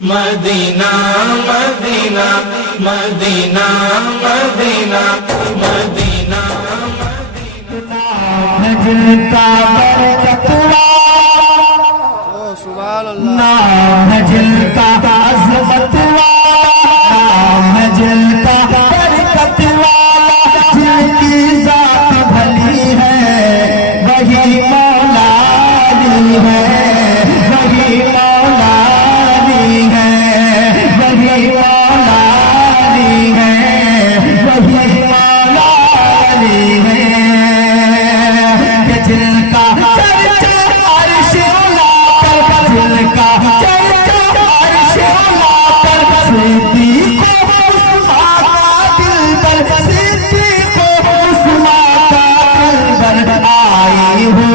Medina Medina Medina Medina Medina जिनका बरकतवा नाम है जिनका अज़मतवा नाम है जिनका बरकतवा जिनकी ज़ात भली है वही मौला अली है वही मौला अली है वही मौला अली है वही मौला अली है जिनका चर्चा अर्श उला पर जिनका चर्चा अर्श उला पर सिद्दीक़ को उस्मा का दिल पर सिद्दीक़ को उस्मा का दिल पर आई हो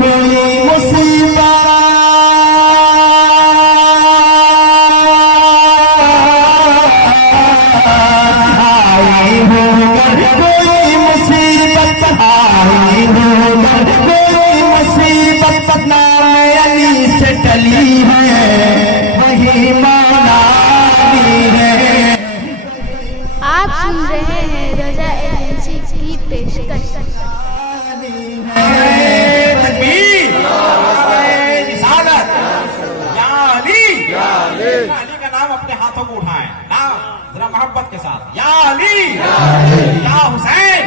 कोई मुसीबत आई हो कोई मुसीबत आई हो कोई मुसीबत नाम अली से टली है वही मौला अली है। आप सुन रहे हैं रजा एजेंसी की पेशकश। अली का नाम अपने हाथों को उठाएं, नाम जरा मोहब्बत के साथ, या अली या हुसैन।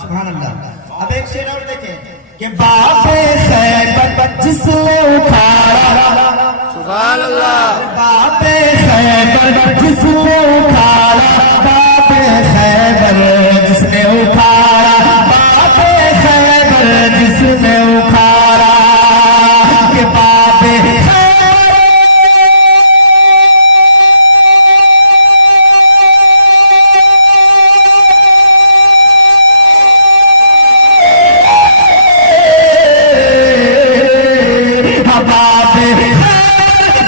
सुभान अल्लाह। अब एक शेर और देखें कि बाबे खैबर जिसने उठाया सुभान अल्लाह। बाबे खैबर जिसने उठाया बाबे खैबर जिसने उठाया बाबे खैबर जिसने उठाया कि बाबे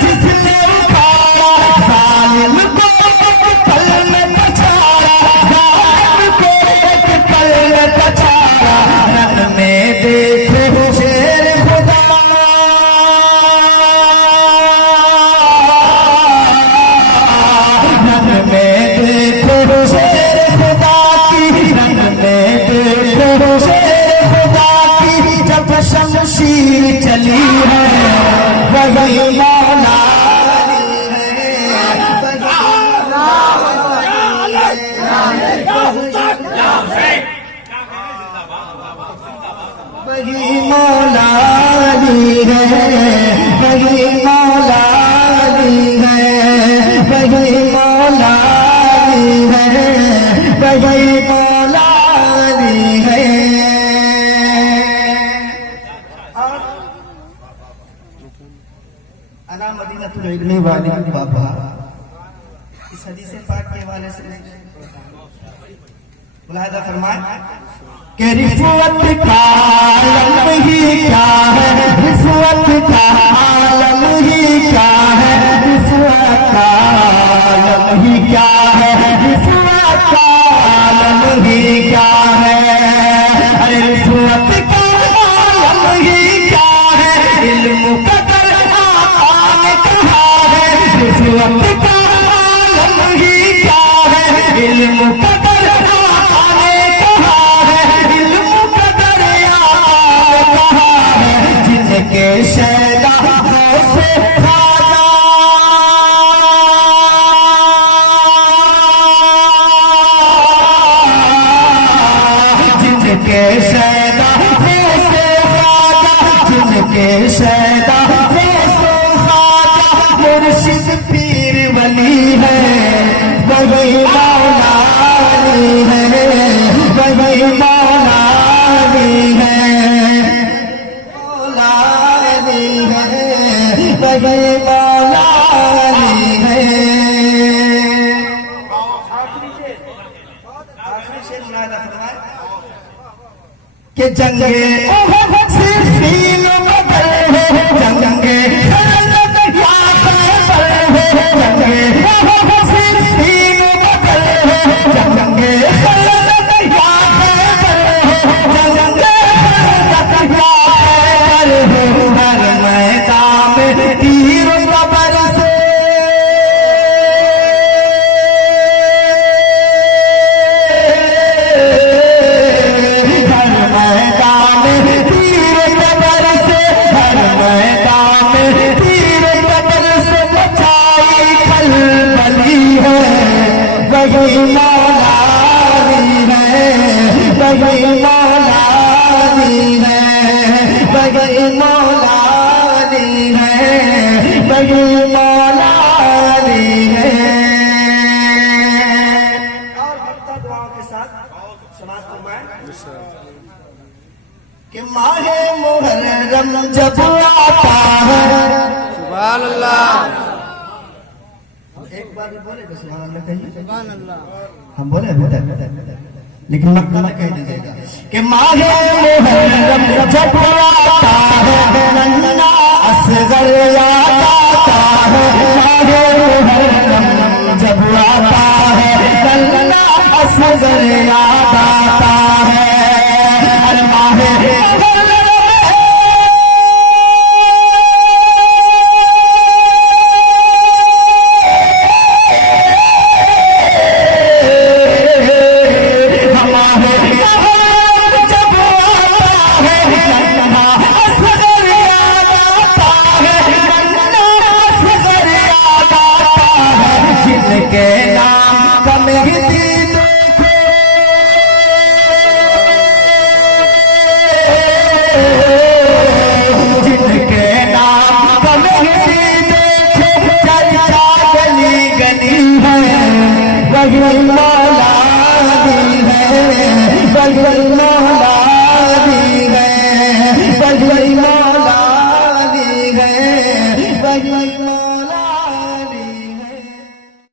जिसने उठाया जालिम को पल में पछाड़ा जालिम को पल में पछाड़ा रन में देखो शेर खुदा रन में देखो शेर खुदा की रन में देखो शेर खुदा की जब शमशीर चली है वही मौला वही मौला अली है वही मौला अली है वही मौला अली है वही मौला अली है। अना मदीनतुल इल्मी वाली बाबा इस हदीस पाक के हवाले से मुलाहिजा फरमाए कि रिश्वत का आलम ही क्या है रिश्वत का आलम ही क्या है रिश्वत का आलम ही क्या है रिश्वत का आलम ही क्या है अरे रिश्वत का आलम ही क्या है इल्म कदर रिश्वत का आलम ही क्या है इल्म कदर आने कहा है इल्म कदर आने कहा है जिनके शैदा से खाजा जिनके शैदा से खाजा जिनके शैदा मुर्शिद पीर वली है वही मौला अली है वही मौला अली है मौला अली है वही मौला अली है। आखिरी शेर मुनादा फरमाए कि जंगे सिर्फीन बदल है जंगे तीर मौलानी है, वही मौलानी है, वही मौलानी है, वही मौलानी है। और भक्ता दुआओं के साथ समाप्त हुआ कि माहे मुहर्रम जब आता है, सुभान अल्लाह, एक बार भी बोले तो सुभान अल्लाह कहिए, सुभान अल्लाह हम बोले अभी तक, लेकिन मक्का में कह दीजिएगा कि माहे मुहर्रम जब आता है, नन्ना असगर याद आता है, माहे मुहर्रम जब आता है, नन्ना असगर याद आता है। अरे माहे के नाम का मेहदी देखो, जिनके नाम का मेहदी देखो, चर्चा गली गली है, वही मौलानी है, वही मौलानी है, वही मौलानी है, वही